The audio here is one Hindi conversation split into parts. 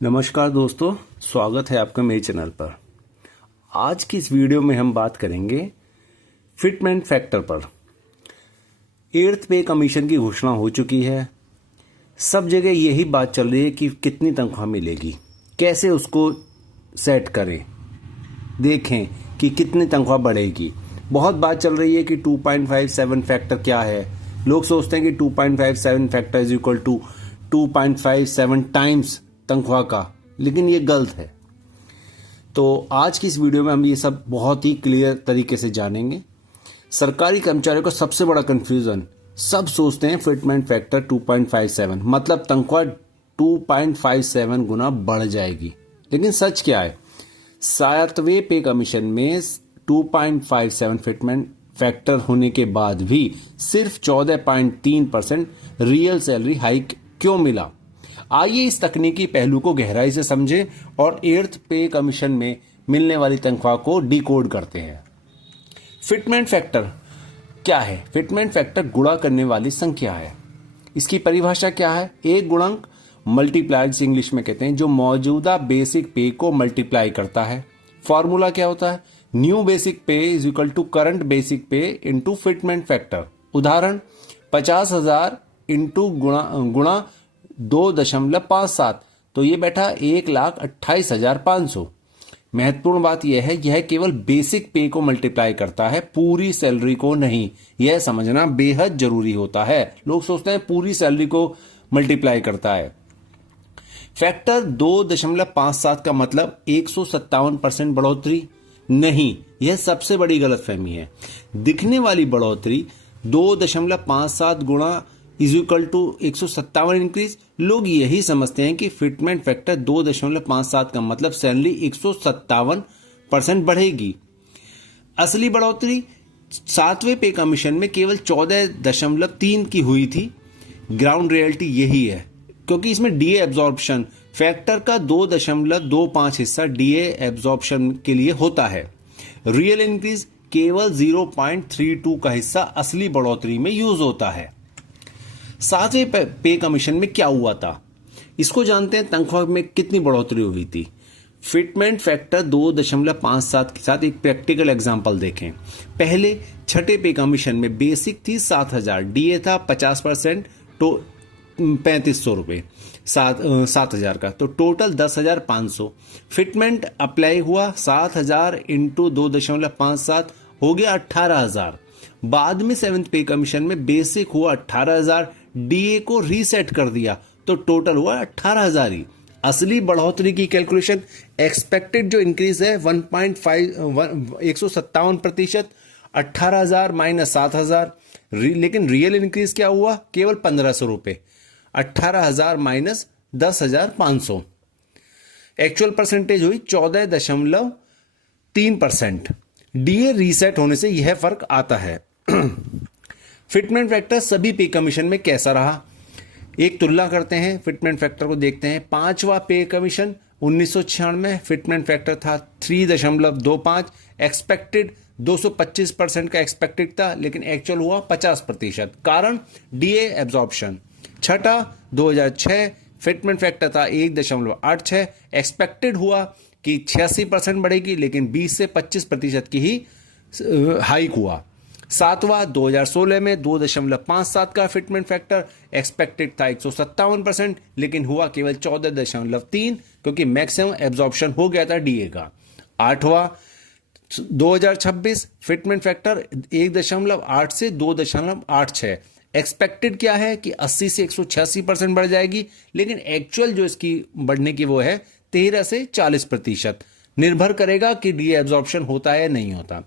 नमस्कार दोस्तों, स्वागत है आपका मेरे चैनल पर। आज की इस वीडियो में हम बात करेंगे फिटमेंट फैक्टर पर। 8th पे कमीशन की घोषणा हो चुकी है। सब जगह यही बात चल रही है कि कितनी तनख्वाह मिलेगी, कैसे उसको सेट करें, देखें कि कितनी तनख्वाह बढ़ेगी। बहुत बात चल रही है कि 2.57 फैक्टर क्या है। लोग सोचते हैं कि 2.57 factor is equal to 2.57 times तनख्वाह का, लेकिन ये गलत है। तो आज की इस वीडियो में हम ये सब बहुत ही क्लियर तरीके से जानेंगे। सरकारी कर्मचारियों का सबसे बड़ा कंफ्यूजन, सब सोचते हैं फिटमेंट फैक्टर 2.57 मतलब तनख्वाह 2.57 गुना बढ़ जाएगी, लेकिन सच क्या है? 7वें पे कमीशन में 2.57 फिटमेंट फैक्टर होने के बाद भी सिर्फ 14.3% रियल सैलरी हाइक क्यों मिला? आइए इस तकनीकी पहलू को गहराई से समझें और 8th पे कमीशन में मिलने वाली तनख्वाह को डिकोड करते हैं। फिटमेंट फैक्टर क्या है? फिटमेंट फैक्टर गुणा करने वाली संख्या है। इसकी परिभाषा क्या है? एक गुणक मल्टीप्लाई, जिसे इंग्लिश में कहते हैं, जो मौजूदा बेसिक पे को मल्टीप्लाई करता है। फॉर्मूला क्या होता है? New basic pay is equal to current basic pay into fitment factor. उदाहरण 50,000 इंटू गुणा 2.57, तो ये बैठा 1,28,500। महत्वपूर्ण बात यह है, यह केवल बेसिक पे को मल्टीप्लाई करता है, पूरी सैलरी को नहीं। यह समझना बेहद जरूरी होता है। लोग सोचते हैं पूरी सैलरी को मल्टीप्लाई करता है। फैक्टर 2.57 का मतलब 157% बढ़ोतरी नहीं, यह सबसे बड़ी गलतफहमी है। दिखने वाली बढ़ोतरी 2.57 गुणा इज इक्वल टू 157 इंक्रीज। लोग यही समझते हैं कि फिटमेंट फैक्टर 2.57 का मतलब सैलरी 157% बढ़ेगी। असली बढ़ोतरी 7वें पे कमीशन में केवल 14.3 की हुई थी। ग्राउंड रियलिटी यही है, क्योंकि इसमें डीए एब्जॉर्प्शन फैक्टर का 2.25 हिस्सा डीए एब्जॉर्प्शन के लिए होता है। रियल इंक्रीज केवल 0.32 का हिस्सा असली बढ़ोतरी में यूज होता है। 7वें पे कमीशन में क्या हुआ था, इसको जानते हैं। तनख्वाह में कितनी बढ़ोतरी हुई थी? फिटमेंट फैक्टर 2.57 के साथ एक प्रैक्टिकल एग्जांपल देखें। पहले छठे पे कमीशन में बेसिक थी 7,000, डीए था 50%, तो 3,500 रुपये 7,000 का, तो टोटल 10,500। फिटमेंट अप्लाई हुआ 7,000 इंटू 2.57 हो गया 18,000। बाद में 7th पे कमीशन में बेसिक हुआ 18,000, डीए को रीसेट कर दिया तो टोटल हुआ 18,000 ही। असली बढ़ोतरी की कैलकुलेशन एक्सपेक्टेड जो इंक्रीज है 157%, 18,000 माइनस 7,000, लेकिन रियल इंक्रीज क्या हुआ? केवल 1,500 रुपए। 18,000 माइनस 10,500, एक्चुअल परसेंटेज हुई 14.3%। डीए रीसेट होने से यह फर्क आता है। फिटमेंट फैक्टर सभी पे कमीशन में कैसा रहा, एक तुलना करते हैं। फिटमेंट फैक्टर को देखते हैं। 5वां पे कमीशन 1996 फिटमेंट फैक्टर था 3.25। एक्सपेक्टेड 225% का एक्सपेक्टेड था, लेकिन एक्चुअल हुआ 50%। कारण डीए एब्जॉर्प्शन। छठा 2006 फिटमेंट फैक्टर था 1.86। एक्सपेक्टेड हुआ कि 86% बढ़ेगी, लेकिन 20 से 25% की ही हाइक हुआ। 7वां 2016 में 2.57 का फिटमेंट फैक्टर, एक्सपेक्टेड था 157%, लेकिन हुआ केवल 14.3, क्योंकि मैक्सिमम एब्जॉर्प्शन हो गया था डीए का। 8वां 2026 फिटमेंट फैक्टर 1.8 से 2.86। एक्सपेक्टेड क्या है कि 80 से 186% बढ़ जाएगी, लेकिन एक्चुअल जो इसकी बढ़ने की वो है 13 से 40%। निर्भर करेगा कि डी एब्जॉर्प्शन होता है या नहीं होता।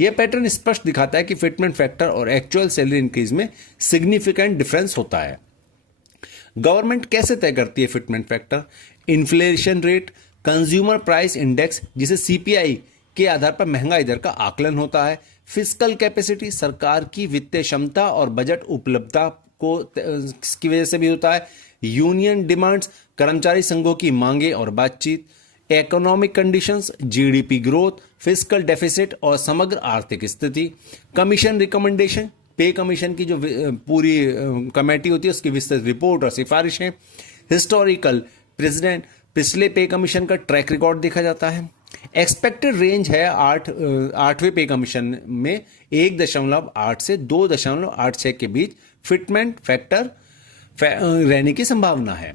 यह पैटर्न स्पष्ट दिखाता है कि फिटमेंट फैक्टर और एक्चुअल सैलरी इंक्रीज में सिग्निफिकेंट डिफरेंस होता है। गवर्नमेंट कैसे तय करती है fitment factor? Inflation rate, consumer price index जिसे सीपीआई के आधार पर महंगाई दर का आकलन होता है। फिस्कल कैपेसिटी, सरकार की वित्तीय क्षमता और बजट उपलब्धता को की वजह से भी होता है। यूनियन डिमांड्स, कर्मचारी संघों की मांगे और बातचीत। Economic conditions, GDP growth, fiscal deficit और समग्र आर्थिक स्थिति। कमीशन रिकमेंडेशन, पे कमीशन की जो पूरी कमेटी होती है उसकी विस्तृत रिपोर्ट और सिफारिशें। हिस्टोरिकल प्रेसिडेंट, पिछले पे कमीशन का ट्रैक रिकॉर्ड देखा जाता है। एक्सपेक्टेड रेंज है 8वें पे कमीशन में 1.8 से 2.86 के बीच फिटमेंट फैक्टर रहने की संभावना है।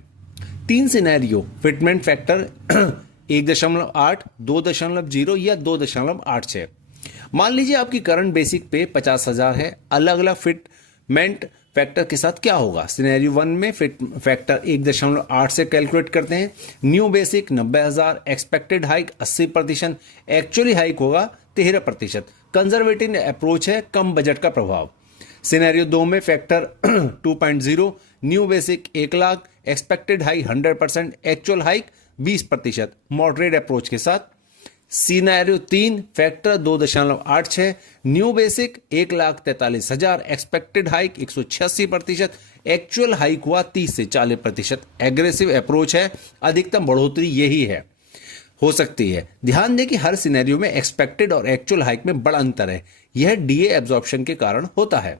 3 सिनेरियो फिटमेंट फैक्टर 1.8, 2.0 या 2.86। मान लीजिए आपकी करंट बेसिक पे 50,000 है। अलग अलग फिटमेंट फैक्टर के साथ क्या होगा? सिनेरियो 1 में फिट फैक्टर 1.8 से कैलकुलेट करते हैं। New basic 90,000, expected hike 80%, actually hike होगा 13%। कंजर्वेटिव अप्रोच है, कम बजट का प्रभाव। सिनेरियो 2 में factor 2.0, new basic 1 lakh, expected hike 100%, actual hike 20%, moderate approach के साथ। Scenario 3 factor 2.86, new basic 1,43,000, expected hike 186%, actual hike हुआ 30 से 40%। एग्रेसिव अप्रोच है, अधिकतम बढ़ोतरी यही है, हो सकती है। ध्यान दें कि हर सिनेरियो में एक्सपेक्टेड और एक्चुअल हाइक में बड़ा अंतर है। यह डीए एब्जॉर्प्शन के कारण होता है।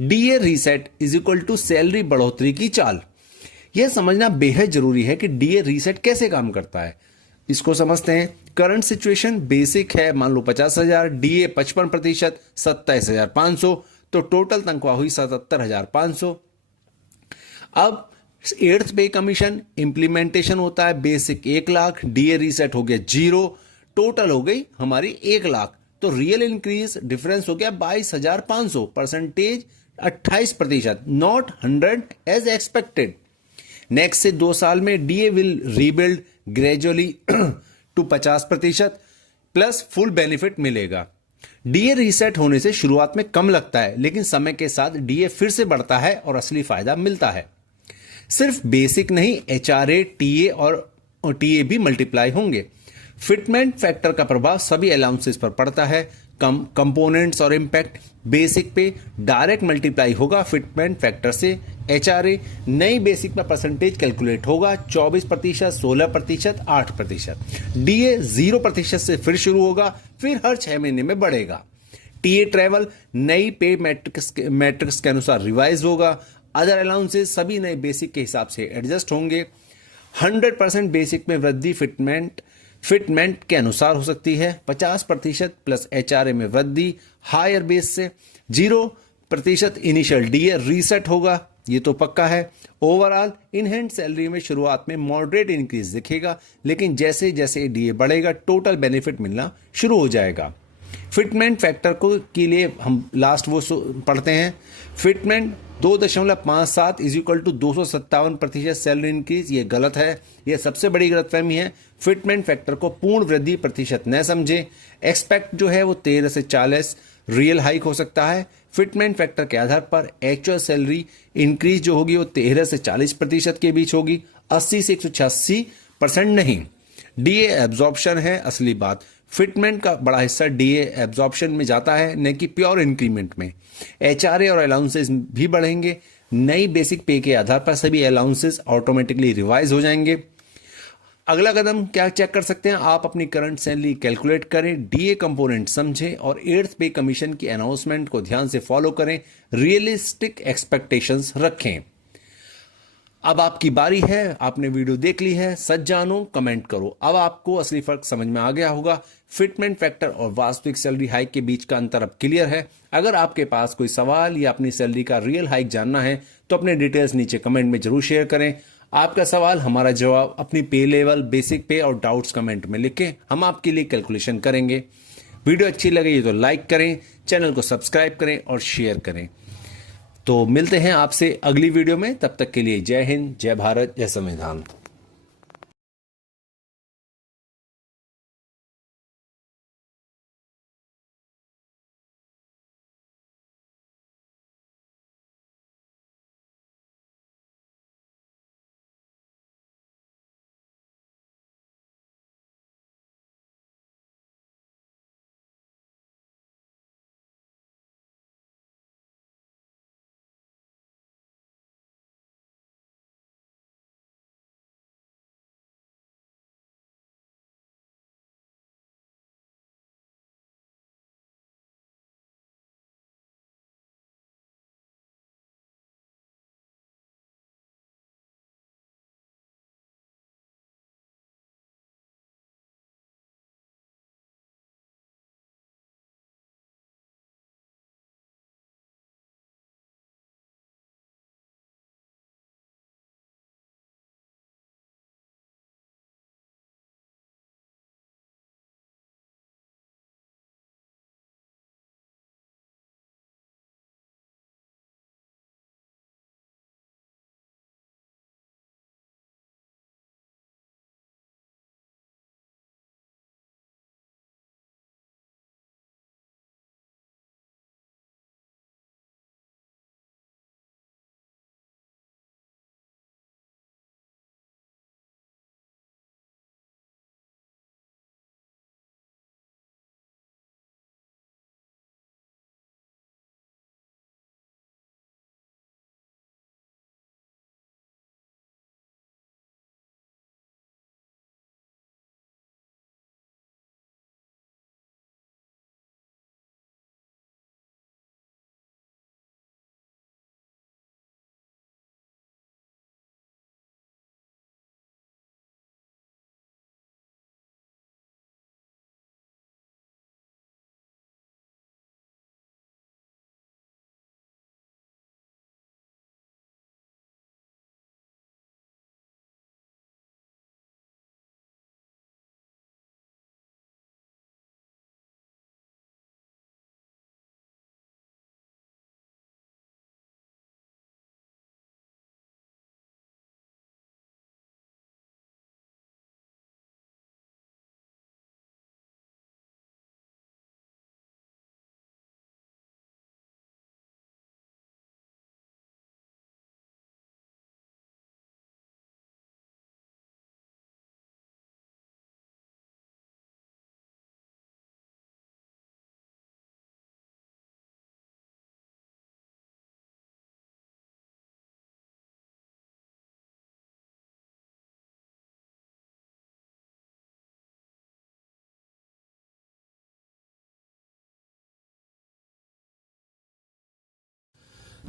DA reset is equal to salary बढ़ोतरी की चाल। यह समझना बेहद जरूरी है कि डीए रीसेट कैसे काम करता है। इसको समझते हैं। करंट सिचुएशन बेसिक है मान लो 50,000, डीए 55%, 27,500, तो टोटल तनख्वाह हुई 77,500। अब 8th पे कमीशन इंप्लीमेंटेशन होता है। बेसिक 1 लाख, डीए रीसेट हो गया 0, टोटल हो गई हमारी 1 लाख। तो रियल इंक्रीज डिफरेंस हो गया 22,500, percentage 28%, not 100 as expected. Next से 2 साल में DA will rebuild gradually to 50% plus full benefit मिलेगा। डीए रीसेट होने से शुरुआत में कम लगता है, लेकिन समय के साथ डीए फिर से बढ़ता है और असली फायदा मिलता है। सिर्फ बेसिक नहीं, एचआरए, टीए और टीए भी मल्टीप्लाई होंगे। फिटमेंट फैक्टर का प्रभाव सभी अलाउंसेस पर पड़ता है। कंपोनेंट्स और इम्पैक्ट बेसिक पे डायरेक्ट मल्टीप्लाई होगा फिटमेंट फैक्टर से। एचआरए नई बेसिक में परसेंटेज कैलकुलेट होगा 24%, 16%, 8%। डीए 0% से फिर शुरू होगा, फिर हर 6 महीने में बढ़ेगा। टीए ट्रेवल नई पे मैट्रिक्स के अनुसार रिवाइज होगा। अदर अलाउंसेस सभी नए बेसिक के हिसाब से एडजस्ट होंगे। 100% बेसिक में वृद्धि फिटमेंट के अनुसार हो सकती है। 50% प्लस एचआरए में वृद्धि हायर बेस से। 0% इनिशियल डीए रीसेट होगा, ये तो पक्का है। ओवरऑल इन हैंड सैलरी में शुरुआत में मॉडरेट इंक्रीज दिखेगा, लेकिन जैसे जैसे डीए बढ़ेगा टोटल बेनिफिट मिलना शुरू हो जाएगा। फिटमेंट फैक्टर को के लिए हम लास्ट वो पढ़ते हैं। Fitment 2.57 is equal to 257% salary increase. ये गलत है, ये सबसे बड़ी गलतफहमी है। फिटमेंट फैक्टर को पूर्ण वृद्धि प्रतिशत न समझे। एक्सपेक्ट जो है वो 13 से 40 रियल हाइक हो सकता है। फिटमेंट फैक्टर के आधार पर एक्चुअल सैलरी इंक्रीज जो होगी वो 13 से 40% के बीच होगी, 80 से 186% नहीं। डीए एब्जॉर्प्शन है असली बात। फिटमेंट का बड़ा हिस्सा डीए एब्जॉर्प्शन में जाता है, न कि प्योर इंक्रीमेंट में। एचआरए और अलाउंसेस भी बढ़ेंगे। नई बेसिक पे के आधार पर सभी अलाउंसेस ऑटोमेटिकली रिवाइज हो जाएंगे। अगला कदम क्या चेक कर सकते हैं? आप अपनी करंट सैलरी कैलकुलेट करें, डीए कंपोनेंट समझें और 8th पे कमीशन की अनाउंसमेंट को ध्यान से फॉलो करें। रियलिस्टिक एक्सपेक्टेशंस रखें। अब आपकी बारी है, आपने वीडियो देख ली है, सच जानो कमेंट करो। अब आपको असली फर्क समझ में आ गया होगा। फिटमेंट फैक्टर और वास्तविक सैलरी हाइक के बीच का अंतर अब क्लियर है। अगर आपके पास कोई सवाल या अपनी सैलरी का रियल हाइक जानना है तो अपने डिटेल्स नीचे कमेंट में जरूर शेयर करें। आपका सवाल, हमारा जवाब अपनी पे लेवल, बेसिक पे और डाउट्स कमेंट में लिखें, हम आपके लिए कैलकुलेशन करेंगे। वीडियो अच्छी लगी तो लाइक करें, चैनल को सब्सक्राइब करें और शेयर करें। तो मिलते हैं आपसे अगली वीडियो में, तब तक के लिए जय हिंद, जय भारत, जय संविधान।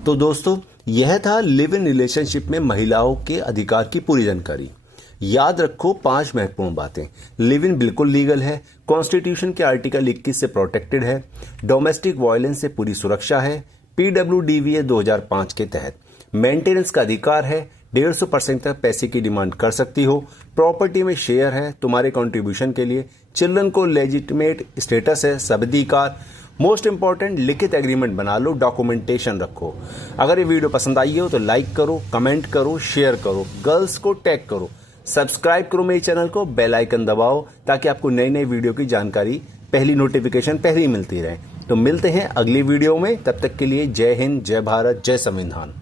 तो दोस्तों, यह था लिव इन रिलेशनशिप में महिलाओं के अधिकार की पूरी जानकारी। याद रखो 5 महत्वपूर्ण बातें। लिव इन बिल्कुल लीगल है, कॉन्स्टिट्यूशन के आर्टिकल 21 से प्रोटेक्टेड है, डोमेस्टिक वायलेंस से पूरी सुरक्षा है, PWDVA 2005 के तहत मेंटेनेंस का अधिकार है, 150% तक पैसे की डिमांड कर सकती हो, प्रॉपर्टी में शेयर है तुम्हारे कंट्रीब्यूशन के लिए, चिल्ड्रन को लेजिटिमेट स्टेटस है, सबधिकार, मोस्ट इंपॉर्टेंट लिखित एग्रीमेंट बना लो, डॉक्यूमेंटेशन रखो। अगर ये वीडियो पसंद आई हो तो लाइक करो, कमेंट करो, शेयर करो, गर्ल्स को टैग करो, सब्सक्राइब करो मेरे चैनल को, बेल आइकन दबाओ ताकि आपको नई नई वीडियो की जानकारी पहली नोटिफिकेशन पहले ही मिलती रहे। तो मिलते हैं अगली वीडियो में, तब तक के लिए जय हिंद, जय भारत, जय संविधान।